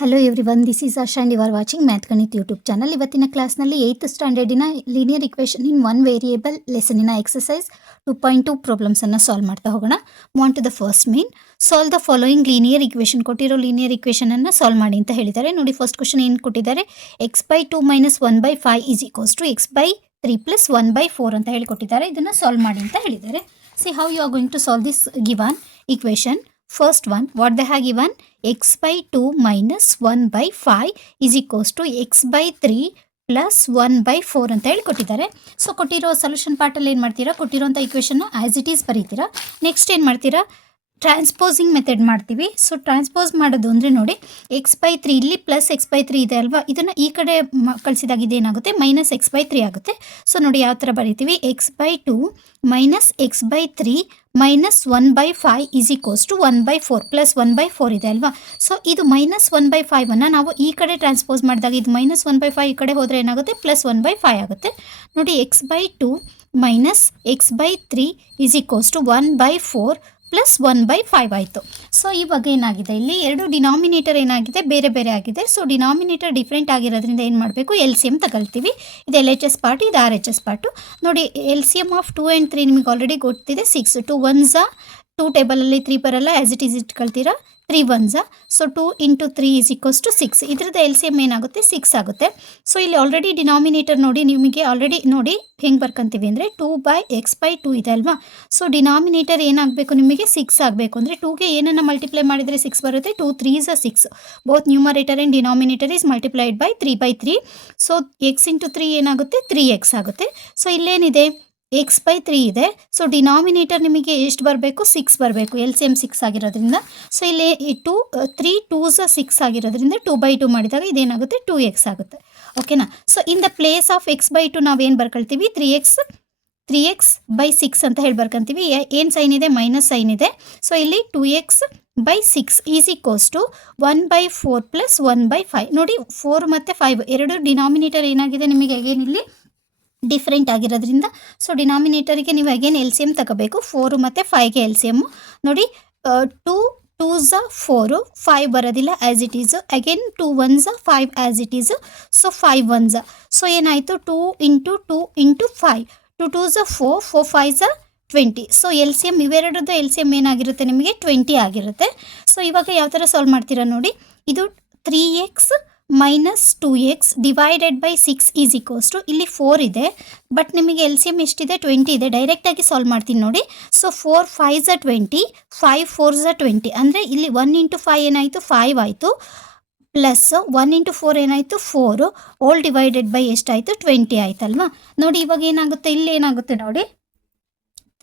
Hello everyone, this is Asha and you are watching math Ganit YouTube channel. ಇವತ್ತಿನ ಕ್ಲಾಸ್ನಲ್ಲಿ 8th ಸ್ಟ್ಯಾಂಡರ್ಡಿನ linear equation in one variable ಲೆಸನಿನ exercise 2.2 ಪ್ರಾಬ್ಲಮ್ಸನ್ನು solve ಮಾಡ್ತಾ ಹೋಗೋಣ. Want to the first mean solve the following linear equation. ಕೊಟ್ಟಿರೋ linear ಇಕ್ವೇಷನನ್ನು solve ಮಾಡಿ ಅಂತ ಹೇಳಿದ್ದಾರೆ. ನೋಡಿ, ಫಸ್ಟ್ ಕ್ವಶನ್ ಏನು ಕೊಟ್ಟಿದ್ದಾರೆ, x/2 - 1/5 is equals to x/3 + 1/4 ಅಂತ ಹೇಳಿಕೊಟ್ಟಿದ್ದಾರೆ. ಇದನ್ನು ಸಾಲ್ವ್ ಮಾಡಿ ಅಂತ ಹೇಳಿದ್ದಾರೆ. See how you are going to solve this given equation. First one, what they have given, x/2 - 1/5 is equals to x/3 + 1/4 ಅಂತ ಹೇಳಿ ಕೊಟ್ಟಿದ್ದಾರೆ. ಸೊ ಕೊಟ್ಟಿರೋ ಸೊಲ್ಯೂಷನ್ ಪಾರ್ಟಲ್ಲಿ ಏನು ಮಾಡ್ತೀರಾ, ಕೊಟ್ಟಿರೋಂಥ ಇಕ್ವೇಷನ್ನ ಆ್ಯಸ್ ಇಟ್ ಈಸ್ ಬರೀತೀರಾ. ನೆಕ್ಸ್ಟ್ ಏನು ಮಾಡ್ತೀರಾ, ಟ್ರಾನ್ಸ್ಪೋಸಿಂಗ್ ಮೆಥಡ್ ಮಾಡ್ತೀವಿ. ಸೊ ಟ್ರಾನ್ಸ್ಪೋಸ್ ಮಾಡೋದು ಅಂದರೆ ನೋಡಿ, x/3 ಇಲ್ಲಿ ಪ್ಲಸ್ x/3 ಇದೆ ಅಲ್ವಾ, ಇದನ್ನು ಈ ಕಡೆ ಕಳಿಸಿದಾಗ ಇದೇನಾಗುತ್ತೆ, -x/3 ಆಗುತ್ತೆ. ಸೊ ನೋಡಿ ಯಾವ ಥರ ಬರೀತೀವಿ, x/2 - x/3 - 1/5 is equals to 1/4 + 1/4 ಇದೆ ಅಲ್ವಾ. ಸೊ ಇದು -1/5 ನಾವು ಈ ಕಡೆ ಟ್ರಾನ್ಸ್ಪೋಸ್ ಮಾಡಿದಾಗ ಇದು -1/5 ಈ ಕಡೆ ಹೋದರೆ ಏನಾಗುತ್ತೆ, +1/5 ಆಗುತ್ತೆ. ನೋಡಿ, x/2 - x/3 is equals to 1/4 + 1/5 ಆಯಿತು. ಸೊ ಇವಾಗ ಏನಾಗಿದೆ, ಇಲ್ಲಿ ಎರಡು ಡಿನಾಮಿನೇಟರ್ ಏನಾಗಿದೆ, ಬೇರೆ ಬೇರೆ ಆಗಿದೆ. ಸೊ ಡಿನಾಮಿನೇಟರ್ ಡಿಫ್ರೆಂಟ್ ಆಗಿರೋದ್ರಿಂದ ಏನು ಮಾಡಬೇಕು, LCM ತಗೊಳ್ತೀವಿ. ಇದು LHS ಪಾರ್ಟು, ಇದು RHS ಪಾರ್ಟು. ನೋಡಿ, LCM ಆಫ್ 2 and 3 ನಿಮಗೆ ಆಲ್ರೆಡಿ ಗೊತ್ತಿದೆ, 6. 2 1s 2 ಟೇಬಲಲ್ಲಿ 3 ಬರಲ್ಲ, ಆ್ಯಸ್ ಇಟ್ ಈಸ್ ಇಟ್ಕೊಳ್ತೀರಾ. 3 1s, so 2 × 3 is equals to 6. ಇದರದ್ದು LCM ಏನಾಗುತ್ತೆ, 6 ಆಗುತ್ತೆ. ಸೊ ಇಲ್ಲಿ ಆಲ್ರೆಡಿ ಡಿನಾಮಿನೇಟರ್ ನೋಡಿ, ನಿಮಗೆ ಆಲ್ರೆಡಿ ನೋಡಿ ಹೆಂಗೆ ಬರ್ಕೊಂತೀವಿ ಅಂದರೆ 2/x/2 ಇದೆ ಅಲ್ವಾ. ಸೊ ಡಿನಾಮಿನೇಟರ್ ಏನಾಗಬೇಕು, ನಿಮಗೆ 6 ಆಗಬೇಕು. ಅಂದರೆ 2ಗೆ ಏನನ್ನು ಮಲ್ಟಿಪ್ಲೈ ಮಾಡಿದರೆ 6 ಬರುತ್ತೆ, 2 3s 6. Both numerator and denominator is multiplied by 3/3. So x × 3 ಏನಾಗುತ್ತೆ, 3x ಆಗುತ್ತೆ. ಸೊ ಇಲ್ಲೇನಿದೆ, x/3 ಇದೆ. ಸೊ ಡಿನಾಮಿನೇಟರ್ ನಿಮಗೆ ಎಷ್ಟು ಬರಬೇಕು, 6 ಬರಬೇಕು, LCM 6 ಆಗಿರೋದ್ರಿಂದ. ಸೊ ಇಲ್ಲಿ 3 2s 6 ಆಗಿರೋದ್ರಿಂದ 2/2 ಮಾಡಿದಾಗ ಇದೇನಾಗುತ್ತೆ, 2x ಆಗುತ್ತೆ. ಓಕೆನಾ. So in the place of x/2 ನಾವೇನು ಬರ್ಕೊಳ್ತೀವಿ, 3x/6 ಅಂತ ಹೇಳಿ ಬರ್ಕೊಂತೀವಿ. ಏನು ಸೈನ್ ಇದೆ, ಮೈನಸ್ ಸೈನ್ ಇದೆ. ಸೊ ಇಲ್ಲಿ 2x/6 ಈಸ್ ಈಕ್ವಲ್ಸ್ ಟು 1/4 + 1/5. ನೋಡಿ, 4 ಮತ್ತು 5 ಎರಡು ಡಿನಾಮಿನೇಟರ್ ಏನಾಗಿದೆ ನಿಮಗೆ ಅಗೇನ್ ಇಲ್ಲಿ ಡಿಫ್ರೆಂಟ್ ಆಗಿರೋದ್ರಿಂದ, ಸೊ ಡಿನಾಮಿನೇಟರಿಗೆ ನೀವು ಅಗೇನ್ LCM ತಗೋಬೇಕು. 4 ಮತ್ತು 5ಗೆ LCM ನೋಡಿ, 2 2s 4, 5 ಬರೋದಿಲ್ಲ, as it Yesu. Again 2 1s 5 as it Yesu. So 5 1s, so ಏನಾಯಿತು, 2 × 2 × 5, 2 2s 4, 4 5s 20. So LCM ಇವೆರಡದ್ದು LCM ಏನಾಗಿರುತ್ತೆ, ನಿಮಗೆ 20 ಆಗಿರುತ್ತೆ. ಸೊ ಇವಾಗ ಯಾವ ಥರ ಸಾಲ್ವ್ ಮಾಡ್ತೀರಾ ನೋಡಿ, ಇದು 3x - 2x divided by 6 is equals to, ಇಲ್ಲಿ 4 ಇದೆ ಬಟ್ ನಿಮಗೆ LCM ಎಷ್ಟಿದೆ, 20 ಇದೆ. ಡೈರೆಕ್ಟಾಗಿ ಸಾಲ್ವ್ ಮಾಡ್ತೀನಿ ನೋಡಿ. ಸೊ 4 5s 20, 5 4s 20, ಅಂದರೆ ಇಲ್ಲಿ 1 × 5 ಏನಾಯಿತು, 5 ಆಯಿತು, ಪ್ಲಸ್ 1 × 4 ಏನಾಯಿತು, 4, ಓಲ್ ಡಿವೈಡೆಡ್ ಬೈ ಎಷ್ಟಾಯಿತು, 20 ಆಯ್ತಲ್ವಾ. ನೋಡಿ ಇವಾಗ ಏನಾಗುತ್ತೆ, ಇಲ್ಲಿ ಏನಾಗುತ್ತೆ ನೋಡಿ,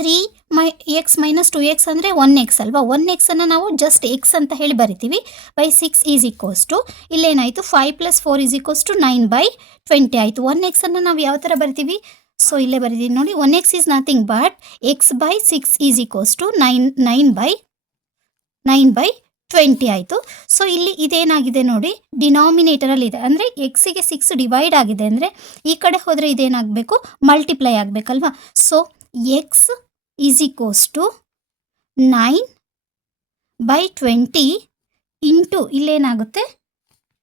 3x - 2x ಅಂದರೆ 1x ಅಲ್ವಾ. 1x ನಾವು ಜಸ್ಟ್ x ಅಂತ ಹೇಳಿ ಬರಿತೀವಿ. ಬೈ 6 ಈಸ್ ಈಕ್ವಲ್ಸ್ ಟು, ಇಲ್ಲೇನಾಯಿತು, 5 + 4 ಈಸ್ ಈಕ್ವಲ್ಸ್ ಟು 9/20 ಆಯಿತು. 1x ನಾವು ಯಾವ ಥರ ಬರಿತೀವಿ, ಸೊ ಇಲ್ಲೇ ಬರಿತೀವಿ ನೋಡಿ, 1x is nothing but x/6 is equals to 9/20 ಆಯಿತು. ಸೊ ಇಲ್ಲಿ ಇದೇನಾಗಿದೆ ನೋಡಿ, ಡಿನಾಮಿನೇಟರಲ್ಲಿ ಇದೆ, ಅಂದರೆ ಎಕ್ಸಿಗೆ 6 ಡಿವೈಡ್ ಆಗಿದೆ, ಅಂದರೆ ಈ ಕಡೆ ಹೋದರೆ ಇದೇನಾಗಬೇಕು, ಮಲ್ಟಿಪ್ಲೈ ಆಗಬೇಕಲ್ವಾ. So x is equals to 9/20 into ಇಲ್ಲೇನಾಗುತ್ತೆ,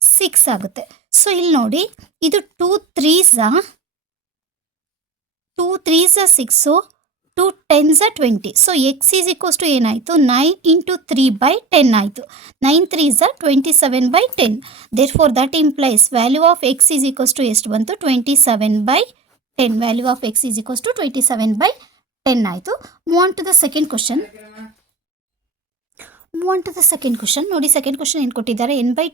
6 ಆಗುತ್ತೆ. ಸೊ ಇಲ್ಲಿ ನೋಡಿ, ಇದು 2 3s 6, 2 10s 20. So x is equals to ಏನಾಯಿತು, 9 × 3/10 ಆಯಿತು. 9 3s 27/10. Therefore that implies value of x is equals to ಎಷ್ಟು ಬಂತು, 27/10. Value of x is equals to 27/10 ಆಯಿತು. Move on to the second question. ನೋಡಿ, second question ಏನು ಕೊಟ್ಟಿದ್ದಾರೆ, n/2 -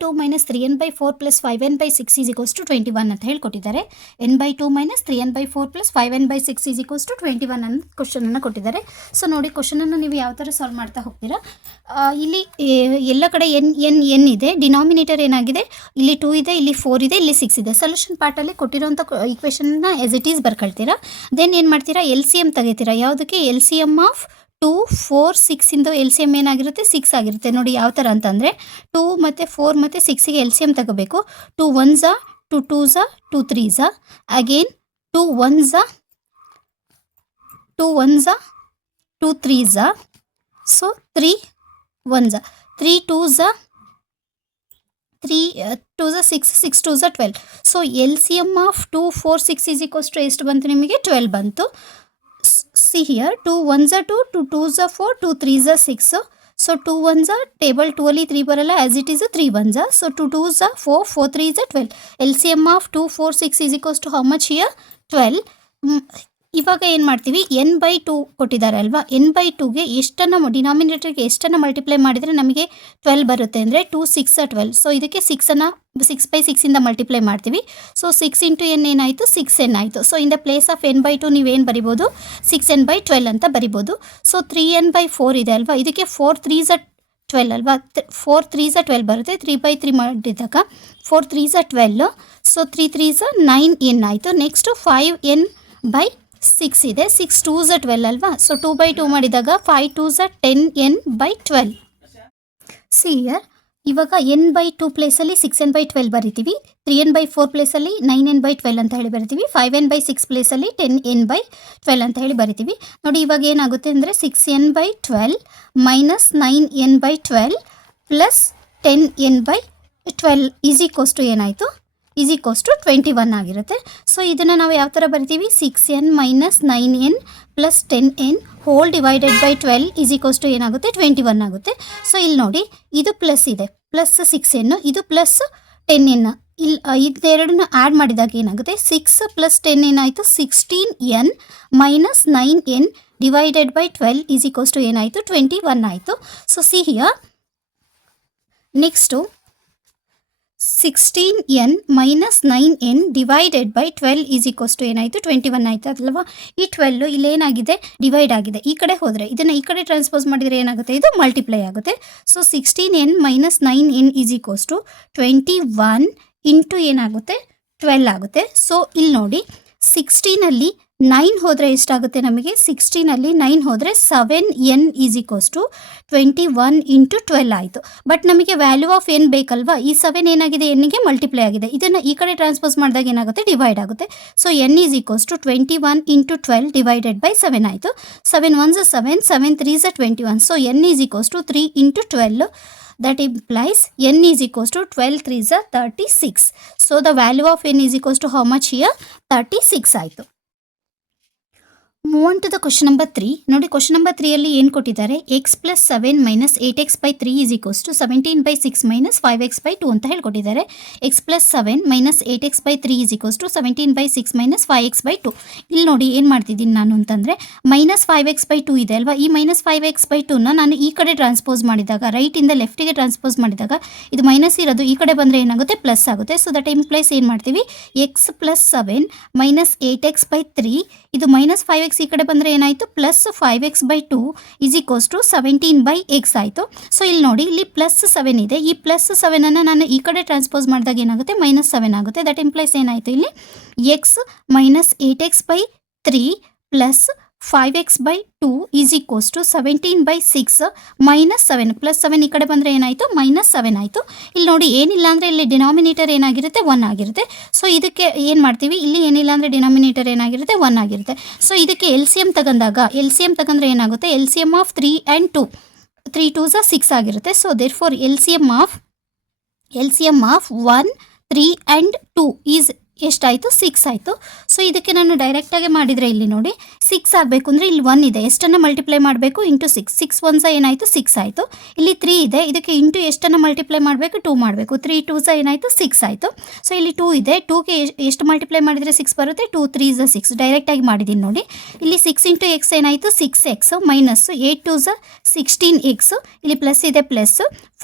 3n/4 + 5n/6 is equals to 21 ಅಂತ ಹೇಳ್ಕೊಟ್ಟಿದ್ದಾರೆ. n/2 - 3n/4 + 5n/6 is equals to 21 ಅನ್ನೋ ಕ್ವಶನನ್ನು ಕೊಟ್ಟಿದ್ದಾರೆ. ಸೊ ನೋಡಿ, ಕ್ವಶನನ್ನು ನೀವು ಯಾವ ಥರ ಸಾಲ್ವ್ ಮಾಡ್ತಾ ಹೋಗ್ತೀರಾ, ಇಲ್ಲಿ ಎಲ್ಲ ಕಡೆ n ಇದೆ, ಡಿನಾಮಿನೇಟರ್ ಏನಾಗಿದೆ, ಇಲ್ಲಿ 2 ಇದೆ, ಇಲ್ಲಿ 4 ಇದೆ, ಇಲ್ಲಿ 6 ಇದೆ. ಸೊಲ್ಯೂಷನ್ ಪಾರ್ಟಲ್ಲಿ ಕೊಟ್ಟಿರೋಂಥ ಇಕ್ವೇಷನ್ನ ಆ್ಯಸ್ ಇಟ್ ಈಸ್ ಬರ್ಕೊಳ್ತೀರಾ. ದೆನ್ ಏನು ಮಾಡ್ತೀರಾ, LCM ತೆಗಿತೀರಾ. ಯಾವುದಕ್ಕೆ, LCM ಆಫ್ 2 4 6 ಇಂದು LCM ಏನಾಗಿರುತ್ತೆ, 6 ಆಗಿರುತ್ತೆ. ನೋಡಿ ಯಾವ ಥರ ಅಂತಂದರೆ, 2 ಮತ್ತು 4 ಮತ್ತು 6ಗೆ LCM ತಗೋಬೇಕು. 2 1s 2 2s 2 3s, again 2 1s 2 3s, so 3 1s, 3 2s 3 2 6 6 2 12. So L C M of 2 4 6 is equals to ಎಷ್ಟು ಬಂತು ನಿಮಗೆ 12 ಬಂತು. See here 2 1s 2 2 2s 4 2 3s 6. So 2 1s table 2 ಅಲ್ಲಿ 3 ಬರಲ್ಲ as it is 3 1s. So 2 2s 4 4 3s 12. L C M of 2 4 6 is equals to how much here 12. ಇವಾಗ ಏನು ಮಾಡ್ತೀವಿ n by 2 ಕೊಟ್ಟಿದ್ದಾರೆ ಅಲ್ವಾ, n ಬೈ 2ಗೆ ಎಷ್ಟನ್ನು ಡಿನಾಮಿನೇಟರ್ಗೆ ಎಷ್ಟನ್ನು ಮಲ್ಟಿಪ್ಲೈ ಮಾಡಿದರೆ ನಮಗೆ 12 ಬರುತ್ತೆ ಅಂದರೆ 2 6 12. ಸೊ ಇದಕ್ಕೆ 6 ಬೈ 6ಇಂದ ಮಲ್ಟಿಪ್ಲೈ ಮಾಡ್ತೀವಿ. ಸೊ 6 ಇಂಟು n ಏನಾಯಿತು 6n ಆಯಿತು. So in the place of n by 2 ನೀವೇನು ಬರಿಬೋದು 6n ಬೈ 12 ಅಂತ ಬರಿಬೋದು. ಸೊ 3n ಬೈ 4 ಇದೆ ಅಲ್ವಾ, ಇದಕ್ಕೆ 4 3s 12 ಅಲ್ವಾ, 4 3s 12 ಬರುತ್ತೆ. 3 ಬೈ 3 ಮಾಡಿದಾಗ 4 3s 12. ಸೊ 3 3s 9n ಆಯಿತು. ನೆಕ್ಸ್ಟು 5n ಬೈ 6 ಇದೆ, 6 2s 12 ಅಲ್ವಾ. ಸೊ 2 ಬೈ 2 ಮಾಡಿದಾಗ 5 2s 10n by 12. See here ಇವಾಗ n ಬೈ 2 ಪ್ಲೇಸಲ್ಲಿ 6n ಬೈ 12 ಬರಿತೀವಿ, 3n ಬೈ 4 ಪ್ಲೇಸಲ್ಲಿ 9n ಬೈ 12 ಅಂತ ಹೇಳಿ ಬರಿತೀವಿ, 5n ಬೈ 6 ಪ್ಲೇಸಲ್ಲಿ 10n ಬೈ 12 ಅಂತ ಹೇಳಿ ಬರಿತೀವಿ. ನೋಡಿ ಇವಾಗ ಏನಾಗುತ್ತೆ ಅಂದರೆ 6n by 12 minus 9n by 12 plus 10n by 12 is equals to ಏನಾಯಿತು ಈಸ್ ಈಕ್ವಲ್ಸ್ ಟು 21 ಆಗಿರುತ್ತೆ. ಸೊ ಇದನ್ನು ನಾವು ಯಾವ ಥರ ಬರಿತೀವಿ 6n minus 9n plus 10n whole divided by 12 is equals to ಏನಾಗುತ್ತೆ 21 ಆಗುತ್ತೆ. ಸೊ ಇಲ್ಲಿ ನೋಡಿ ಇದು ಪ್ಲಸ್ ಇದೆ, ಪ್ಲಸ್ 6n, ಇದು ಪ್ಲಸ್ 10n. ಇಲ್ಲಿ ಇದೆರಡನ್ನ ಆ್ಯಡ್ ಮಾಡಿದಾಗ ಏನಾಗುತ್ತೆ 6 ಪ್ಲಸ್ 10 ಏನಾಯಿತು 16n minus 9n divided by 12 is equals to ಏನಾಯಿತು 21 ಆಯಿತು. So see here next 16n minus 9n divided by 12 is equals to ಏನಾಯಿತು 21 ಆಯಿತು ಅಲ್ವಾ. ಈ 12 ಇಲ್ಲೇನಾಗಿದೆ ಡಿವೈಡ್ ಆಗಿದೆ, ಈ ಕಡೆ ಹೋದರೆ ಇದನ್ನು ಈ ಕಡೆ ಟ್ರಾನ್ಸ್ಪೋಸ್ ಮಾಡಿದರೆ ಏನಾಗುತ್ತೆ ಇದು ಮಲ್ಟಿಪ್ಲೈ ಆಗುತ್ತೆ. So 16n minus 9n is equals to 21 into ಏನಾಗುತ್ತೆ 12 ಆಗುತ್ತೆ. ಸೊ ಇಲ್ಲಿ ನೋಡಿ 16ಅಲ್ಲಿ 9 ಹೋದರೆ ಎಷ್ಟಾಗುತ್ತೆ ನಮಗೆ 16ಅಲ್ಲಿ 9 ಹೋದರೆ 7n is equals to 21 into 12 ಆಯಿತು. ಬಟ್ ನಮಗೆ ವ್ಯಾಲ್ಯೂ ಆಫ್ n ಬೇಕಲ್ವಾ, ಈ 7 ಏನಾಗಿದೆ ಎನ್ನಿಗೆ ಮಲ್ಟಿಪ್ಲೈ ಆಗಿದೆ, ಇದನ್ನು ಈ ಕಡೆ ಟ್ರಾನ್ಸ್ಪೋಸ್ ಮಾಡಿದಾಗ ಏನಾಗುತ್ತೆ ಡಿವೈಡ್ ಆಗುತ್ತೆ. So n is equals to 21 into 12 divided by 7 ಆಯಿತು. 7 1s 7 7 3s 21. So n is equals to 3 into 12. That implies n is equals to 12 3s 36. So the value of n is equals to how much here 36 ಆಯಿತು. Move on to the question number 3. ನೋಡಿ question number 3 ಏನು ಕೊಟ್ಟಿದ್ದಾರೆ x plus 7 minus 8x by 3 is equals to 17 by 6 minus 5x by 2 ಅಂತ ಹೇಳ್ಕೊಟ್ಟಿದ್ದಾರೆ. X plus 7 minus 8x by 3 is equals to 17 by 6 minus 5x by 2. ಇಲ್ಲಿ ನೋಡಿ ಏನು ಮಾಡ್ತಿದ್ದೀನಿ ನಾನು ಅಂತಂದರೆ ಮೈನಸ್ 5x ಬೈ 2 ಇದೆ ಅಲ್ವಾ, ಈ ಮೈನಸ್ 5x ಬೈ 2ನ ನಾನು ಈ ಕಡೆ ಟ್ರಾನ್ಸ್ಪೋಸ್ ಮಾಡಿದಾಗ ರೈಟಿಂದ ಲೆಫ್ಟಿಗೆ ಟ್ರಾನ್ಸ್ಪೋಸ್ ಮಾಡಿದಾಗ ಇದು ಮೈನಸ್ ಇರೋದು ಈ ಕಡೆ ಬಂದರೆ ಏನಾಗುತ್ತೆ ಪ್ಲಸ್ ಆಗುತ್ತೆ. ಸೊ ದಟ್ ಇಂಪ್ಲೈಸ್ ಏನು ಮಾಡ್ತೀವಿ X plus 7 minus 8x by 3, ಇದು ಮೈನಸ್ 5x ಈ ಕಡೆ ಬಂದರೆ ಏನಾಯಿತು plus 5x by 2 is equals to 17 by x ಆಯಿತು. ಸೊ ಇಲ್ಲಿ ನೋಡಿ ಇಲ್ಲಿ ಪ್ಲಸ್ 7 ಇದೆ, ಈ ಪ್ಲಸ್ 7ಅನ್ನು ನಾನು ಈ ಕಡೆ ಟ್ರಾನ್ಸ್ಪೋಸ್ ಮಾಡಿದಾಗ ಏನಾಗುತ್ತೆ ಮೈನಸ್ 7 ಆಗುತ್ತೆ. ದಟ್ ಇಂಪ್ಲೈಸ್ ಏನಾಯಿತು ಇಲ್ಲಿ x minus 8x by 3 plus 5x by 2 is equals to 17 by 6 minus 7, plus 7 ಈ ಕಡೆ ಬಂದರೆ ಏನಾಯಿತು ಮೈನಸ್ 7 ಆಯಿತು. ಇಲ್ಲಿ ನೋಡಿ ಏನಿಲ್ಲ ಅಂದರೆ ಇಲ್ಲಿ ಡಿನಾಮಿನೇಟರ್ ಏನಾಗಿರುತ್ತೆ 1 ಆಗಿರುತ್ತೆ. ಸೊ ಇದಕ್ಕೆ ಏನು ಮಾಡ್ತೀವಿ ಇಲ್ಲಿ ಏನಿಲ್ಲ ಅಂದರೆ ಡಿನಾಮಿನೇಟರ್ ಏನಾಗಿರುತ್ತೆ 1 ಆಗಿರುತ್ತೆ. ಸೊ ಇದಕ್ಕೆ ಎಲ್ ಸಿ ಎಮ್ ತಗೊಂಡ್ರೆ ಏನಾಗುತ್ತೆ L C M of 3 and 2, 3 2s 6 ಆಗಿರುತ್ತೆ. So therefore L C C M of 1 3 and 2 is ಎಷ್ಟಾಯಿತು 6 ಆಯಿತು. ಸೊ ಇದಕ್ಕೆ ನಾನು ಡೈರೆಕ್ಟಾಗಿ ಮಾಡಿದರೆ ಇಲ್ಲಿ ನೋಡಿ 6 ಆಗಬೇಕು ಅಂದರೆ ಇಲ್ಲಿ 1 ಇದೆ, ಎಷ್ಟನ್ನು ಮಲ್ಟಿಪ್ಲೈ ಮಾಡಬೇಕು ಇಂಟು 6, 6 1s ಏನಾಯಿತು 6 ಆಯಿತು. ಇಲ್ಲಿ 3 ಇದೆ, ಇದಕ್ಕೆ ಇಂಟು ಎಷ್ಟನ್ನು ಮಲ್ಟಿಪ್ಲೈ ಮಾಡಬೇಕು 2 ಮಾಡಬೇಕು, 3 2s ಏನಾಯಿತು 6 ಆಯಿತು. ಸೊ ಇಲ್ಲಿ 2 ಇದೆ, 2ಗೆ ಎಷ್ಟು ಮಲ್ಟಿಪ್ಲೈ ಮಾಡಿದರೆ 6 ಬರುತ್ತೆ 2 3s 6, ಡೈರೆಕ್ಟಾಗಿ ಮಾಡಿದ್ದೀನಿ ನೋಡಿ. ಇಲ್ಲಿ 6 ಇಂಟು ಎಕ್ಸ್ ಏನಾಯಿತು 6x ಮೈನಸ್ 8 2s 16x, ಇಲ್ಲಿ ಪ್ಲಸ್ ಇದೆ plus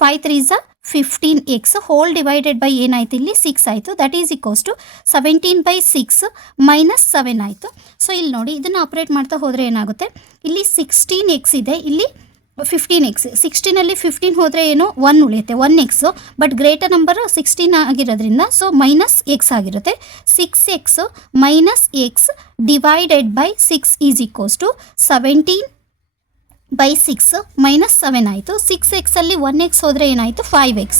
5 3s 15x hole divided by ಏನಾಯಿತು ಇಲ್ಲಿ 6 ಆಯಿತು. That is equals to 17 by 6 minus 7 ಆಯಿತು. ಸೊ ಇಲ್ಲಿ ನೋಡಿ ಇದನ್ನು ಆಪ್ರೇಟ್ ಮಾಡ್ತಾ ಹೋದರೆ ಏನಾಗುತ್ತೆ ಇಲ್ಲಿ 16x ಇದೆ, ಇಲ್ಲಿ 15x, 16ಅಲ್ಲಿ 15 ಹೋದರೆ ಏನು 1 ಉಳಿಯುತ್ತೆ 1x, ಬಟ್ ಗ್ರೇಟರ್ ನಂಬರ್ 16 ಆಗಿರೋದ್ರಿಂದ ಸೊ ಮೈನಸ್ ಎಕ್ಸ್ ಆಗಿರುತ್ತೆ. 6x minus x divided by 6 is equals to 17 by 6 minus 7 ಆಯಿತು. 6x ಅಲ್ಲಿ 1x ಹೋದರೆ ಏನಾಯಿತು 5x,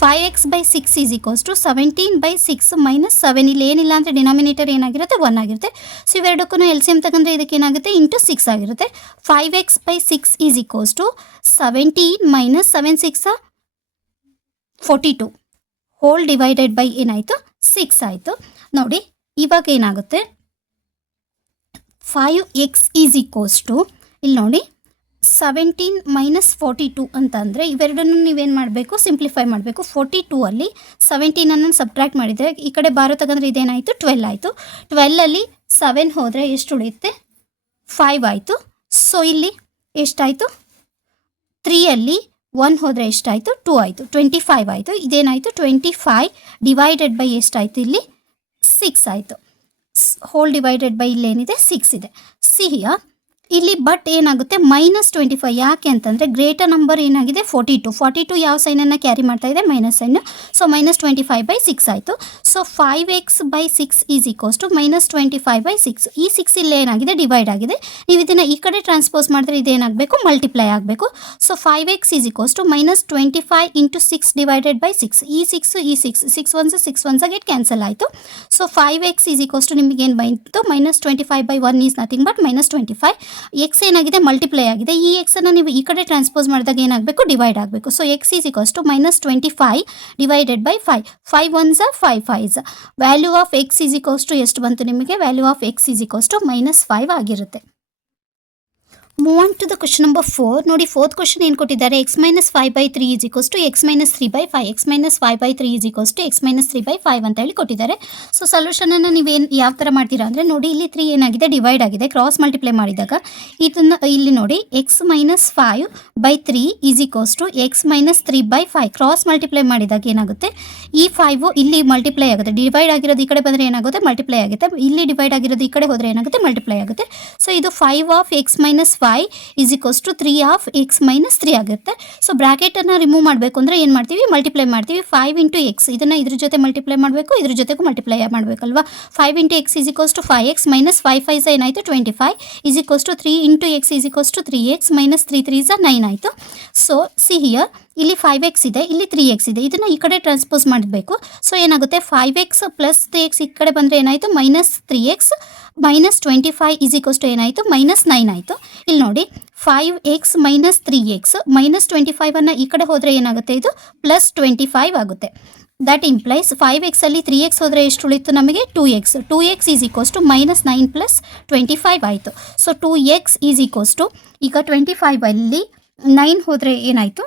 5x by 6 is equals to 17 by 6 minus 7. ಇಲ್ಲಿ ಏನಿಲ್ಲ ಅಂದರೆ ಡಿನಾಮಿನೇಟರ್ ಏನಾಗಿರುತ್ತೆ 1 ಆಗಿರುತ್ತೆ. ಸೊ ಇವೆರಡಕ್ಕೂ ಎಲ್ ಸಿ ಎಮ್ ತಗೊಂಡ್ರೆ ಇದಕ್ಕೆ ಏನಾಗುತ್ತೆ ಇಂಟು 6 ಆಗಿರುತ್ತೆ. 5x by 6 is equals to 17 minus 7 6 42 whole divided by ಏನಾಯಿತು 6 ಆಯಿತು. ನೋಡಿ ಇವಾಗ ಏನಾಗುತ್ತೆ 5x ಈಸ್ ಈಕ್ವಲ್ಸ್ ಟು ಇಲ್ಲಿ ನೋಡಿ 17 ಮೈನಸ್ 42 ಅಂತ ಅಂದರೆ ಇವೆರಡನ್ನು ನೀವೇನು ಮಾಡಬೇಕು ಸಿಂಪ್ಲಿಫೈ ಮಾಡಬೇಕು. 42 ಅಲ್ಲಿ 17 ಸಬ್ಟ್ರಾಕ್ಟ್ ಮಾಡಿದರೆ ಈ ಕಡೆ ಬಾರೋ ತಗಂದ್ರೆ ಇದೇನಾಯಿತು 12 ಆಯಿತು. 12ಅಲ್ಲಿ 7 ಹೋದರೆ ಎಷ್ಟು ಉಳಿಯುತ್ತೆ 5 ಆಯಿತು. ಸೊ ಇಲ್ಲಿ ಎಷ್ಟಾಯಿತು 3ಅಲ್ಲಿ 1 ಹೋದರೆ ಎಷ್ಟಾಯಿತು 2 ಆಯಿತು 25 ಆಯಿತು. ಇದೇನಾಯಿತು 25 ಡಿವೈಡೆಡ್ ಬೈ ಎಷ್ಟಾಯಿತು ಇಲ್ಲಿ 6 ಆಯಿತು. ಹೋಲ್ ಡಿವೈಡೆಡ್ ಬೈ ಇಲ್ಲೇನಿದೆ 6 ಇದೆ. ಸಿಹಿಯ ಇಲ್ಲಿ ಬಟ್ ಏನಾಗುತ್ತೆ -25 ಯಾಕೆ ಅಂತಂದರೆ ಗ್ರೇಟರ್ ನಂಬರ್ ಏನಾಗಿದೆ 42 ಯಾವ ಸೈನನ್ನು ಕ್ಯಾರಿ ಮಾಡ್ತಾ ಇದೆ ಮೈನಸ್ ಸೈನ್. ಸೊ -25/6 ಆಯಿತು. So 5x/6 is equals to -25/6. ಈ 6 ಇಲ್ಲೇ ಏನಾಗಿದೆ ಡಿವೈಡ್ ಆಗಿದೆ. ನೀವು ಇದನ್ನು ಈ ಕಡೆ ಟ್ರಾನ್ಸ್ಪೋಸ್ ಮಾಡಿದ್ರೆ ಇದೇನಾಗಬೇಕು ಮಲ್ಟಿಪ್ಲೈ ಆಗಬೇಕು. So 5x is equals to -25 × 6 divided by 6. ಈ 6 1 ಗೆಟ್ ಕ್ಯಾನ್ಸಲ್ ಆಯಿತು. So 5x is equals to ನಿಮಗೇನು ಬಂತು -25/1 ಈಸ್ ನಥಿಂಗ್ ಬಟ್ -25. ಎಕ್ಸ್ ಏನಾಗಿದೆ ಮಲ್ಟಿಪ್ಲೈ ಆಗಿದೆ. ಈ ಎಕ್ಸನ್ನು ನೀವು ಈ ಕಡೆ ಟ್ರಾನ್ಸ್ಪೋಸ್ ಮಾಡಿದಾಗ ಏನಾಗಬೇಕು ಡಿವೈಡ್ ಆಗಬೇಕು. So x is equals to -25 divided by 5. 5 1s 5 5s. Value of x is equals to ಎಷ್ಟು ಬಂತು ನಿಮಗೆ value of x is equals to -5 ಆಗಿರುತ್ತೆ. Move on to the question number 4. ನೋಡಿ ಫೋರ್ತ್ ಕ್ವಶನ್ ಏನು ಕೊಟ್ಟಿದ್ದಾರೆ x - 5/3 is equals to x - 3/5. x - 5/3 is equals to x - 3/5 ಅಂತ ಹೇಳಿ ಕೊಟ್ಟಿದ್ದಾರೆ. ಸೊ ಸೊಲ್ಯೂಷನನ್ನು ನೀವೇನು ಯಾವ ಥರ ಮಾಡ್ತೀರಾ ಅಂದರೆ ನೋಡಿ ಇಲ್ಲಿ 3 ಏನಾಗಿದೆ ಡಿವೈಡ್ ಆಗಿದೆ. ಕ್ರಾಸ್ ಮಲ್ಟಿಪ್ಲೈ ಮಾಡಿದಾಗ ಇದನ್ನು ಇಲ್ಲಿ ನೋಡಿ x - 5/3 is equals to x - 3/5. Cross multiply ಮಾಡಿದಾಗ ಏನಾಗುತ್ತೆ ಈ 5 ಇಲ್ಲಿ ಮಲ್ಟಿಪ್ಲೈ ಆಗುತ್ತೆ. ಡಿವೈಡ್ ಆಗಿರೋದು ಈ ಕಡೆ ಬಂದರೆ ಏನಾಗುತ್ತೆ ಮಲ್ಟಿಪ್ಲೈ ಆಗುತ್ತೆ. ಇಲ್ಲಿ ಡಿವೈಡ್ ಆಗಿರೋದು ಈ ಕಡೆ ಹೋದರೆ ಏನಾಗುತ್ತೆ ಮಲ್ಟಿಪ್ಲೈ ಆಗುತ್ತೆ. ಸೊ ಇದು 5 of x - 5 is equals to 3 of x - 3 ಆಗುತ್ತೆ. ಸೊ ಬ್ರಾಕೆಟನ್ನು ರಿಮೂವ್ ಮಾಡಬೇಕು ಅಂದರೆ ಏನು ಮಾಡ್ತೀವಿ ಮಲ್ಟಿಪ್ಲೈ ಮಾಡ್ತೀವಿ. 5 × x ಇದನ್ನು ಇದ್ರ ಜೊತೆ ಮಲ್ಟಿಪ್ಲೈ ಮಾಡಬೇಕು, ಇದ್ರ ಜೊತೆಗೂ ಮಲ್ಟಿಪ್ಲೈ ಮಾಡಬೇಕಲ್ವಾ. 5 × x is equals to 5x - 5 5 ಏನಾಯಿತು 25 is equals to 3 × x is equals to 3x - 3 3 9 ಆಯಿತು. ಸೊ ಸಿ ಹಿಯರ್ ಇಲ್ಲಿ 5x ಇದೆ, ಇಲ್ಲಿ 3x ಇದೆ. ಇದನ್ನು ಈ ಕಡೆ ಟ್ರಾನ್ಸ್ಪೋಸ್ ಮಾಡಬೇಕು. ಸೊ ಏನಾಗುತ್ತೆ 5x + 3x ಈ ಕಡೆ ಬಂದರೆ ಏನಾಯಿತು -3x -25 ಈಸ್ ಈಕ್ವಲ್ಸ್ ಟು ಏನಾಯಿತು -9 ಆಯಿತು. ಇಲ್ಲಿ ನೋಡಿ 5x - 3x -25 ಈ ಕಡೆ ಹೋದರೆ ಏನಾಗುತ್ತೆ ಇದು +25 ಆಗುತ್ತೆ. ದಟ್ ಇಂಪ್ಲೈಸ್ 5x ಅಲ್ಲಿ 3x ಹೋದರೆ ಎಷ್ಟು ಉಳಿತು ನಮಗೆ 2x ಈಸ್ ಈಕ್ವಲ್ಸ್ ಟು -9 + 25 ಆಯಿತು. So 2x is equals to ಈಗ 25 ಅಲ್ಲಿ 9 ಹೋದರೆ ಏನಾಯಿತು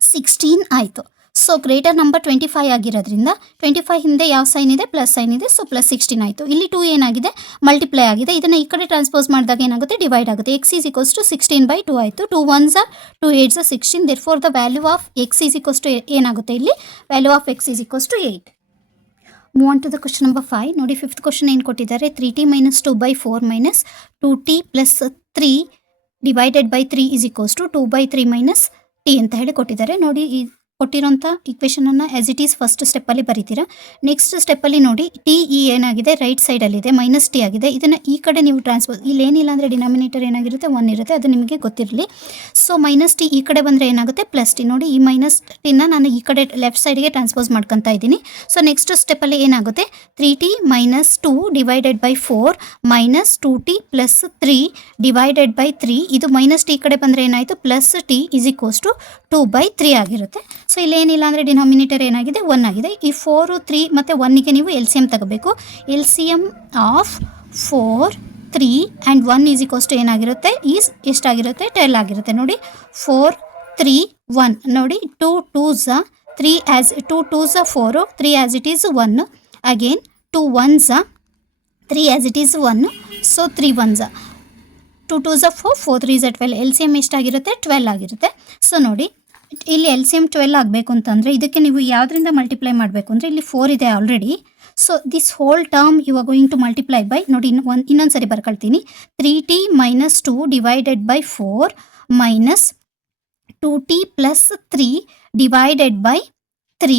16 ಆಯಿತು. ಸೊ ಗ್ರೇಟರ್ ನಂಬರ್ 25 ಆಗಿರೋದ್ರಿಂದ 25 ಹಿಂದೆ ಯಾವ ಸೈನ್ ಇದೆ ಪ್ಲಸ್ ಸೈನ್ ಇದೆ. ಸೊ +16 ಆಯಿತು. ಇಲ್ಲಿ 2 ಏನಾಗಿದೆ ಮಲ್ಟಿಪ್ಲೈ ಆಗಿದೆ. ಇದನ್ನು ಈ ಕಡೆ ಟ್ರಾನ್ಸ್ಪೋಸ್ ಮಾಡಿದಾಗ ಏನಾಗುತ್ತೆ ಡಿವೈಡ್ ಆಗುತ್ತೆ. x ಈಸ್ ಈಕ್ವಲ್ಸ್ ಟು 16/2 ಆಯಿತು. 2 1s 2 8s 16. Therefore the value of x is equals to ಏನಾಗುತ್ತೆ ಇಲ್ಲಿ value of x is equals to 8. Move on to the question number 5. ನೋಡಿ ಫಿಫ್ತ್ ಕ್ವಶನ್ ಏನು ಕೊಟ್ಟಿದ್ದಾರೆ 3t - 2/4 - 2t + 3 divided by 3 is equals to 2/3 - t ಅಂತ ಹೇಳಿ ಕೊಟ್ಟಿದ್ದಾರೆ. ನೋಡಿ ಈ ಕೊಟ್ಟಿರೋಂಥ ಇಕ್ವೇಷನನ್ನು ಆ್ಯಸ್ ಇಟ್ ಈಸ್ ಫಸ್ಟ್ ಸ್ಟೆಪ್ಪಲ್ಲಿ ಬರೀತೀರಾ. ನೆಕ್ಸ್ಟ್ ಸ್ಟೆಪ್ಪಲ್ಲಿ ನೋಡಿ ಟಿ ಇ ಏನಾಗಿದೆ ರೈಟ್ ಸೈಡಲ್ಲಿದೆ -t ಆಗಿದೆ. ಇದನ್ನು ಈ ಕಡೆ ನೀವು ಟ್ರಾನ್ಸ್ಪೋಸ್ ಇಲ್ಲೇನಿಲ್ಲ ಅಂದರೆ ಡಿನಾಮಿನೇಟರ್ ಏನಾಗಿರುತ್ತೆ 1 ಇರುತ್ತೆ, ಅದು ನಿಮಗೆ ಗೊತ್ತಿರಲಿ. ಸೊ -t ಈ ಕಡೆ ಬಂದರೆ ಏನಾಗುತ್ತೆ +t. ನೋಡಿ ಈ -tನ ನಾನು ಈ ಕಡೆ ಲೆಫ್ಟ್ ಸೈಡ್ಗೆ ಟ್ರಾನ್ಸ್ಪೋಸ್ ಮಾಡ್ಕೊತಾ ಇದ್ದೀನಿ. ಸೊ ನೆಕ್ಸ್ಟ್ ಸ್ಟೆಪ್ಪಲ್ಲಿ ಏನಾಗುತ್ತೆ 3t - 2 divided by 4 -2t + 3 divided by 3. ಇದು -t ಈ ಕಡೆ ಬಂದರೆ ಏನಾಯಿತು +t ಈಸ್ ಈಕ್ವಲ್ಸ್ ಟು 2/3 ಆಗಿರುತ್ತೆ. ಸೊ ಇಲ್ಲೇನಿಲ್ಲ ಅಂದರೆ ಡಿನಾಮಿನೇಟರ್ ಏನಾಗಿದೆ 1 ಆಗಿದೆ. ಈ 4 3 ಮತ್ತು 1ಗೆ ನೀವು LCM ತಗೋಬೇಕು. LCM of 4 3 and 1 is equals to ಏನಾಗಿರುತ್ತೆ ಎಷ್ಟಾಗಿರುತ್ತೆ 12 ಆಗಿರುತ್ತೆ. ನೋಡಿ 4 3 1 ನೋಡಿ 2 2s 3 as 2 2s 4 3 as it is 1 again 2 1s 3 as it is 1. So 3 1s 2 2s 4 4 3s 12. LCM ಎಷ್ಟಾಗಿರುತ್ತೆ 12 ಆಗಿರುತ್ತೆ. ಸೊ ನೋಡಿ ಇಲ್ಲಿ LCM 12 ಆಗಬೇಕು ಅಂತಂದರೆ ಇದಕ್ಕೆ ನೀವು ಯಾವುದರಿಂದ ಮಲ್ಟಿಪ್ಲೈ ಮಾಡಬೇಕು ಅಂದರೆ ಇಲ್ಲಿ 4 ಇದೆ already. So this whole term you are going to multiply by ನೋಡಿ ಇನ್ನೊಂದು ಸರಿ ಬರ್ಕೊಳ್ತೀನಿ 3t - 2 divided by 4 -2t + 3 divided by 3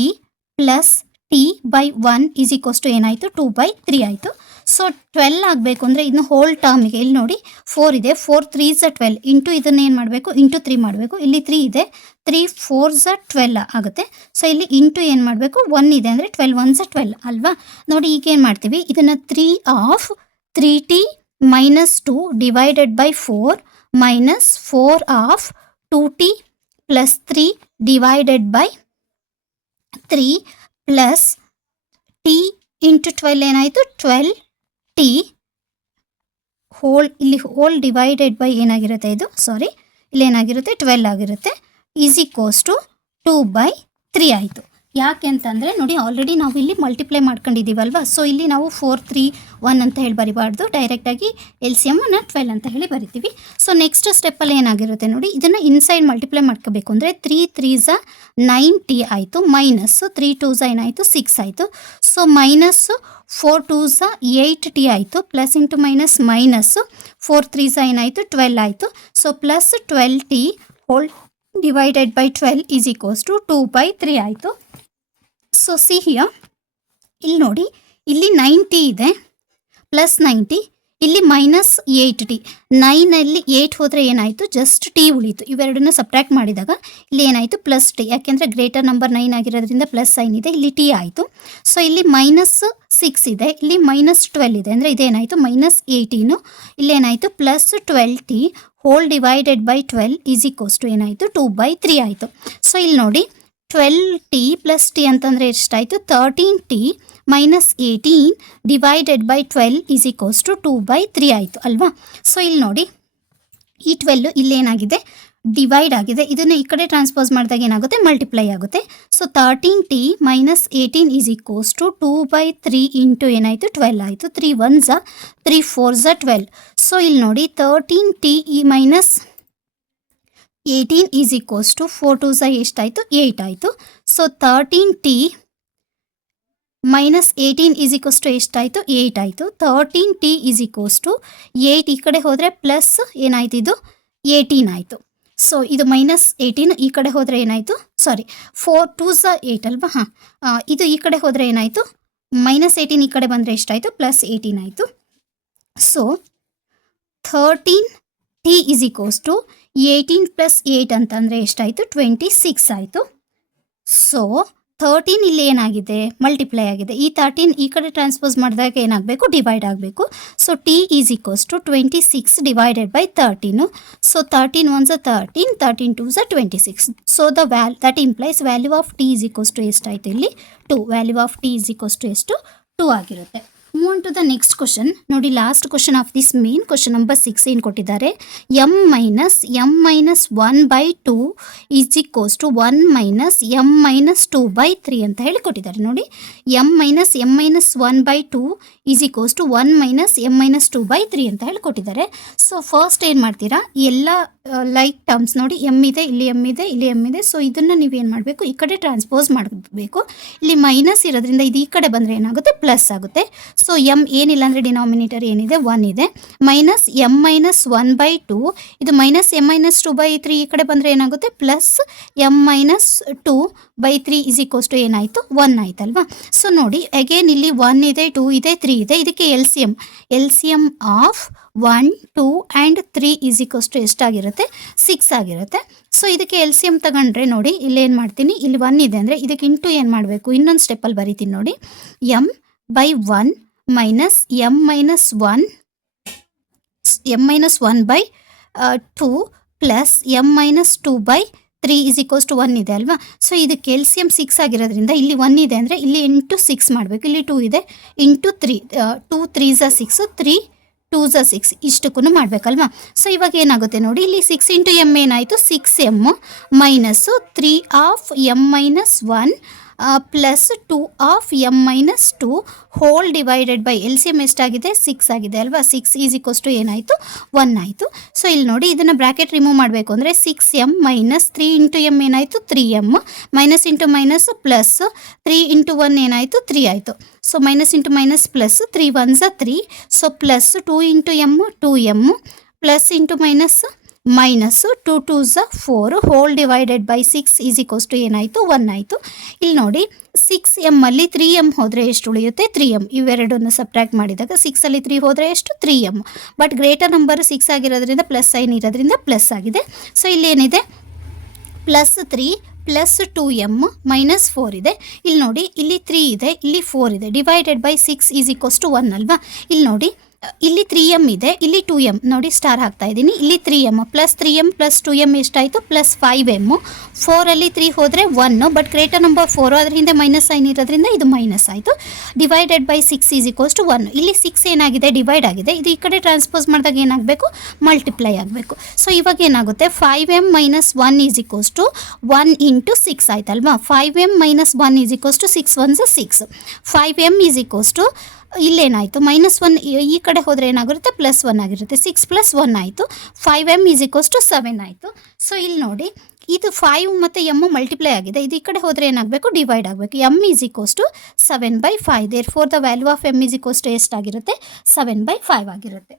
+ t/1 is equals to ಏನಾಯಿತು 2/3 ಆಯಿತು. ಸೊ 12 ಆಗಬೇಕು ಅಂದರೆ ಇದನ್ನ ಹೋಲ್ ಟರ್ಮಿಗೆ ಇಲ್ಲಿ ನೋಡಿ 4 ಇದೆ 4 3s 12 ಇಂಟು ಇದನ್ನು ಏನು ಮಾಡಬೇಕು ಇಂಟು 3 ಮಾಡಬೇಕು. ಇಲ್ಲಿ 3 ಇದೆ 3 4s 12 ಆಗುತ್ತೆ. ಸೊ ಇಲ್ಲಿ ಇಂಟು ಏನು ಮಾಡಬೇಕು 1 ಇದೆ ಅಂದರೆ 12 1s 12 ಅಲ್ವಾ. ನೋಡಿ ಈಗ ಏನು ಮಾಡ್ತೀವಿ ಇದನ್ನು 3 of 3t - 2 divided by 4 -4 of 2t + 3 divided by 3 plus T into 12 ಏನಾಯಿತು 12 ಟಿ ಹೋಲ್ ಡಿವೈಡೆಡ್ ಬೈ ಏನಾಗಿರುತ್ತೆ ಇದು ಇಲ್ಲಿ ಏನಾಗಿರುತ್ತೆ 12 ಆಗಿರುತ್ತೆ ಈಸ್ ಈಕ್ವಲ್ಸ್ ಟು 2/3 ಆಯಿತು. ಯಾಕೆ ಅಂತಂದರೆ ನೋಡಿ ಆಲ್ರೆಡಿ ನಾವು ಇಲ್ಲಿ ಮಲ್ಟಿಪ್ಲೈ ಮಾಡ್ಕೊಂಡಿದ್ದೀವಲ್ವ, ಸೊ ಇಲ್ಲಿ ನಾವು 4 3 1 ಅಂತ ಹೇಳಿ ಬರಿಬಾರ್ದು, ಡೈರೆಕ್ಟಾಗಿ ಎಲ್ ಸಿ ಎಮ್ಮನ್ನು 12 ಅಂತ ಹೇಳಿ ಬರಿತೀವಿ. ಸೊ ನೆಕ್ಸ್ಟ್ ಸ್ಟೆಪ್ಪಲ್ಲಿ ಏನಾಗಿರುತ್ತೆ ನೋಡಿ, ಇದನ್ನು ಇನ್ಸೈಡ್ ಮಲ್ಟಿಪ್ಲೈ ಮಾಡ್ಕೋಬೇಕು ಅಂದರೆ 3 3s 9t ಆಯಿತು, ಮೈನಸ್ 3 2s ಏನಾಯಿತು 6 ಆಯಿತು. ಸೊ ಮೈನಸ್ 4 2s 8t ಆಯಿತು, ಪ್ಲಸ್ ಇಂಟು ಮೈನಸ್ 4 3s ಏನಾಯಿತು 12 ಆಯಿತು. So plus 12t whole divided by 12 is equals to 2/3 ಆಯಿತು. ಸೊ ಸಿ ಹಿಯರ್, ಇಲ್ಲಿ ನೋಡಿ ಇಲ್ಲಿ 9t ಇದೆ ಪ್ಲಸ್ 9t, ಇಲ್ಲಿ ಮೈನಸ್ 8t. 9ಅಲ್ಲಿ 8 ಹೋದರೆ ಏನಾಯಿತು ಜಸ್ಟ್ ಟಿ ಉಳೀತು. ಇವೆರಡನ್ನ ಸಬ್ಟ್ರಾಕ್ಟ್ ಮಾಡಿದಾಗ ಇಲ್ಲಿ ಏನಾಯಿತು ಪ್ಲಸ್ ಟಿ, ಯಾಕೆಂದರೆ ಗ್ರೇಟರ್ ನಂಬರ್ 9 ಆಗಿರೋದ್ರಿಂದ ಪ್ಲಸ್ ಸೈನ್ ಇದೆ, ಇಲ್ಲಿ ಟಿ ಆಯಿತು. ಸೊ ಇಲ್ಲಿ ಮೈನಸ್ 6 ಇದೆ, ಇಲ್ಲಿ ಮೈನಸ್ 12 ಇದೆ, ಅಂದರೆ ಇದೇನಾಯಿತು ಮೈನಸ್ 18, ಇಲ್ಲೇನಾಯಿತು plus 12t whole divided by 12 is equals to ಏನಾಯಿತು 2/3 ಆಯಿತು. ಸೊ ಇಲ್ಲಿ ನೋಡಿ 12t ಪ್ಲಸ್ ಟಿ ಅಂತಂದರೆ ಎಷ್ಟಾಯಿತು 13t minus 18 divided by 12 is equals to 2/3 ಆಯಿತು ಅಲ್ವಾ. ಸೊ ಇಲ್ಲಿ ನೋಡಿ ಈ 12 ಇಲ್ಲೇನಾಗಿದೆ ಡಿವೈಡ್ ಆಗಿದೆ, ಇದನ್ನು ಈ ಕಡೆ ಟ್ರಾನ್ಸ್ಪೋಸ್ ಮಾಡಿದಾಗ ಏನಾಗುತ್ತೆ ಮಲ್ಟಿಪ್ಲೈ ಆಗುತ್ತೆ. So 13t minus 18 is equals to 2/3 into ಏನಾಯಿತು 12 ಆಯಿತು. 3 1s 3 4s 12. ಸೊ ಇಲ್ಲಿ ನೋಡಿ 13t minus 18 is equals to 4 2s ಎಷ್ಟಾಯಿತು 8 ಆಯಿತು. So 13t minus 18 is equals to ಎಷ್ಟಾಯಿತು 8 ಆಯಿತು. 13t ಈಸ್ ಈಕ್ವಲ್ಸ್ ಟು 8 ಈ ಕಡೆ ಹೋದರೆ ಪ್ಲಸ್ ಏನಾಯಿತು ಇದು 18 ಆಯಿತು. ಸೊ ಇದು ಮೈನಸ್ 18 ಈ ಕಡೆ ಹೋದರೆ ಏನಾಯಿತು 4 2s 8 ಅಲ್ವಾ. ಇದು ಈ ಕಡೆ ಹೋದರೆ ಏನಾಯಿತು ಮೈನಸ್ 18 ಈ ಕಡೆ ಬಂದರೆ ಎಷ್ಟಾಯಿತು ಪ್ಲಸ್ 18 ಆಯಿತು. So 13t is equals to 18 plus 8 ಅಂತಂದರೆ ಎಷ್ಟಾಯಿತು 26 ಆಯಿತು. ಸೊ 13 ಇಲ್ಲಿ ಏನಾಗಿದೆ ಮಲ್ಟಿಪ್ಲೈ ಆಗಿದೆ, ಈ 13 ಈ ಕಡೆ ಟ್ರಾನ್ಸ್ಪೋಸ್ ಮಾಡಿದಾಗ ಏನಾಗಬೇಕು ಡಿವೈಡ್ ಆಗಬೇಕು. So T is equals to 26 divided by 13. So 13 1s 13, 13 2s 26. So that implies value of T is equals to ಎಷ್ಟಾಯಿತು ಇಲ್ಲಿ 2. Value of T is equals to ಎಷ್ಟು 2 ಆಗಿರುತ್ತೆ. Move on to the next question. ನೋಡಿ last question of this main question number 6 ಏನು ಕೊಟ್ಟಿದ್ದಾರೆ, m minus 1/2 is equals to 1 minus m minus 2/3 ಅಂತ ಹೇಳಿ ಕೊಟ್ಟಿದ್ದಾರೆ. ನೋಡಿ m minus 1/2 is equals to 1 minus m minus 2/3 ಅಂತ ಹೇಳಿ ಕೊಟ್ಟಿದ್ದಾರೆ. ಸೊ ಫಸ್ಟ್ ಏನು ಮಾಡ್ತೀರಾ, ಎಲ್ಲ ಲೈಕ್ ಟರ್ಮ್ಸ್ ನೋಡಿ m ಇದೆ, ಇಲ್ಲಿ m ಇದೆ, ಇಲ್ಲಿ m ಇದೆ. ಸೊ ಇದನ್ನು ನೀವೇನು ಮಾಡಬೇಕು ಈ ಕಡೆ ಟ್ರಾನ್ಸ್ಪೋಸ್ ಮಾಡಬೇಕು. ಇಲ್ಲಿ ಮೈನಸ್ ಇರೋದ್ರಿಂದ ಇದು ಈ ಕಡೆ ಬಂದರೆ ಏನಾಗುತ್ತೆ ಪ್ಲಸ್ ಆಗುತ್ತೆ. ಸೊ m ಏನಿಲ್ಲ ಅಂದರೆ ಡಿನಾಮಿನೇಟರ್ ಏನಿದೆ 1 ಇದೆ, ಮೈನಸ್ m ಮೈನಸ್ 1/2, ಇದು ಮೈನಸ್ m ಮೈನಸ್ 2/3 ಈ ಕಡೆ ಬಂದರೆ ಏನಾಗುತ್ತೆ plus m minus 2/3 is equals to ಏನಾಯಿತು 1 ಆಯ್ತಲ್ವಾ. ಸೊ ನೋಡಿ ಅಗೇನ್ ಇಲ್ಲಿ 1 ಇದೆ 2 ಇದೆ 3 ಇದೆ, ಇದಕ್ಕೆ L C M of 1 2 and 3 is equals to ಎಷ್ಟಾಗಿರುತ್ತೆ 6 ಆಗಿರುತ್ತೆ. ಸೊ ಇದಕ್ಕೆ ಎಲ್ ಸಿ ಎಮ್ ತಗೊಂಡ್ರೆ ನೋಡಿ ಇಲ್ಲಿ ಏನು ಮಾಡ್ತೀನಿ, ಇಲ್ಲಿ 1 ಇದೆ ಅಂದರೆ ಇದಕ್ಕೆ ಇಂಟು ಏನು ಮಾಡಬೇಕು ಇನ್ನೊಂದು ಸ್ಟೆಪ್ಪಲ್ಲಿ ಬರೀತೀನಿ ನೋಡಿ, m by 1 minus m minus 1/2 plus m minus 2/3 is equals to 1 ಇದೆ ಅಲ್ವಾ. ಸೊ ಇದಕ್ಕೆ ಎಲ್ ಸಿ ಎಮ್ 6 ಆಗಿರೋದ್ರಿಂದ ಇಲ್ಲಿ 1 ಇದೆ ಅಂದರೆ ಇಲ್ಲಿ ಇಂಟು 6 ಮಾಡಬೇಕು, ಇಲ್ಲಿ 2 ಇದೆ ಇಂಟು 3, 2 3s 6, 3 2s 6 ಇಷ್ಟಕ್ಕೂ ಮಾಡಬೇಕಲ್ವಾ. ಸೊ ಇವಾಗ ಏನಾಗುತ್ತೆ ನೋಡಿ, ಇಲ್ಲಿ 6 ಇಂಟು m ಏನಾಯಿತು 6m minus 3 of m minus 1 plus 2 of m minus 2 hole divided by L C M ಎಷ್ಟಾಗಿದೆ 6 ಆಗಿದೆ ಅಲ್ವಾ. 6 ಈಸ್ ಈಕ್ವಲ್ಸ್ ಟು ಏನಾಯಿತು 1 ಆಯಿತು. ಸೊ ಇಲ್ಲಿ ನೋಡಿ ಇದನ್ನು ಬ್ರ್ಯಾಕೆಟ್ ರಿಮೂವ್ ಮಾಡಬೇಕು ಅಂದರೆ 6m ಮೈನಸ್ 3 ಇಂಟು m ಏನಾಯಿತು 3m, minus into minus plus 3 into 1 ಏನಾಯಿತು 3 ಆಯಿತು. So minus into minus plus 3 1s 3, so plus 2 into m 2m plus into minus minus 2 2s 4 whole divided by 6 is equals to ಏನಾಯಿತು 1 ಆಯಿತು. ಇಲ್ಲಿ ನೋಡಿ 6m ಅಲ್ಲಿ 3m ಹೋದರೆ ಎಷ್ಟು ಉಳಿಯುತ್ತೆ 3m. ಇವೆರಡನ್ನು ಸಬ್ಟ್ರಾಕ್ಟ್ ಮಾಡಿದಾಗ 6ಅಲ್ಲಿ 3 ಹೋದರೆ ಎಷ್ಟು 3m. ಬಟ್ ಗ್ರೇಟರ್ ನಂಬರ್ 6 ಆಗಿರೋದ್ರಿಂದ ಪ್ಲಸ್ ಸೈನ್ ಇರೋದ್ರಿಂದ ಪ್ಲಸ್ ಆಗಿದೆ. ಸೊ ಇಲ್ಲೇನಿದೆ ಪ್ಲಸ್ 3 ಪ್ಲಸ್ 2m ಮೈನಸ್ 4 ಇದೆ. ಇಲ್ಲಿ ನೋಡಿ ಇಲ್ಲಿ 3 ಇದೆ, ಇಲ್ಲಿ 4 ಇದೆ, divided by 6 is equals to 1 ಅಲ್ವಾ. ಇಲ್ಲಿ ನೋಡಿ ಇಲ್ಲಿ 3m ಇದೆ, ಇಲ್ಲಿ 2m ನೋಡಿ ಸ್ಟಾರ್ ಹಾಕ್ತಾ ಇದ್ದೀನಿ. ಇಲ್ಲಿ 3m plus 3m plus 2m ಎಷ್ಟಾಯಿತು ಪ್ಲಸ್ 5m. 4ಅಲ್ಲಿ 3 ಹೋದರೆ 1, ಬಟ್ ಗ್ರೇಟರ್ ನಂಬರ್ 4 ಅದ್ರ ಹಿಂದೆ ಮೈನಸ್ ಸೈನ್ ಇರೋದ್ರಿಂದ ಇದು ಮೈನಸ್ ಆಯಿತು. Divided by 6 is equals to 1. ಇಲ್ಲಿ 6 ಏನಾಗಿದೆ ಡಿವೈಡ್ ಆಗಿದೆ, ಇದು ಈ ಕಡೆ ಟ್ರಾನ್ಸ್ಪೋಸ್ ಮಾಡಿದಾಗ ಏನಾಗಬೇಕು ಮಲ್ಟಿಪ್ಲೈ ಆಗಬೇಕು. ಸೊ ಇವಾಗ ಏನಾಗುತ್ತೆ 5m minus 1 is equals to 1 into 6 ಆಯ್ತಲ್ವಾ. 5m minus 1 is equals to 6 1 6. 5m is equals to ಇಲ್ಲೇನಾಯಿತು -1, ಈ ಕಡೆ ಹೋದರೆ ಏನಾಗಿರುತ್ತೆ +1 ಆಗಿರುತ್ತೆ. 6 + 1 ಆಯಿತು. 5m ಈಸ್ ಈಕ್ವಲ್ಸ್ ಟು 7 ಆಯಿತು. ಸೊ ಇಲ್ಲಿ ನೋಡಿ ಇದು 5 ಮತ್ತು m ಮಲ್ಟಿಪ್ಲೈ ಆಗಿದೆ, ಇದು ಈ ಕಡೆ ಹೋದರೆ ಏನಾಗಬೇಕು ಡಿವೈಡ್ ಆಗಬೇಕು. m is equals to 7/5. Therefore the value of m is equals to ಎಷ್ಟಾಗಿರುತ್ತೆ 7/5 ಆಗಿರುತ್ತೆ.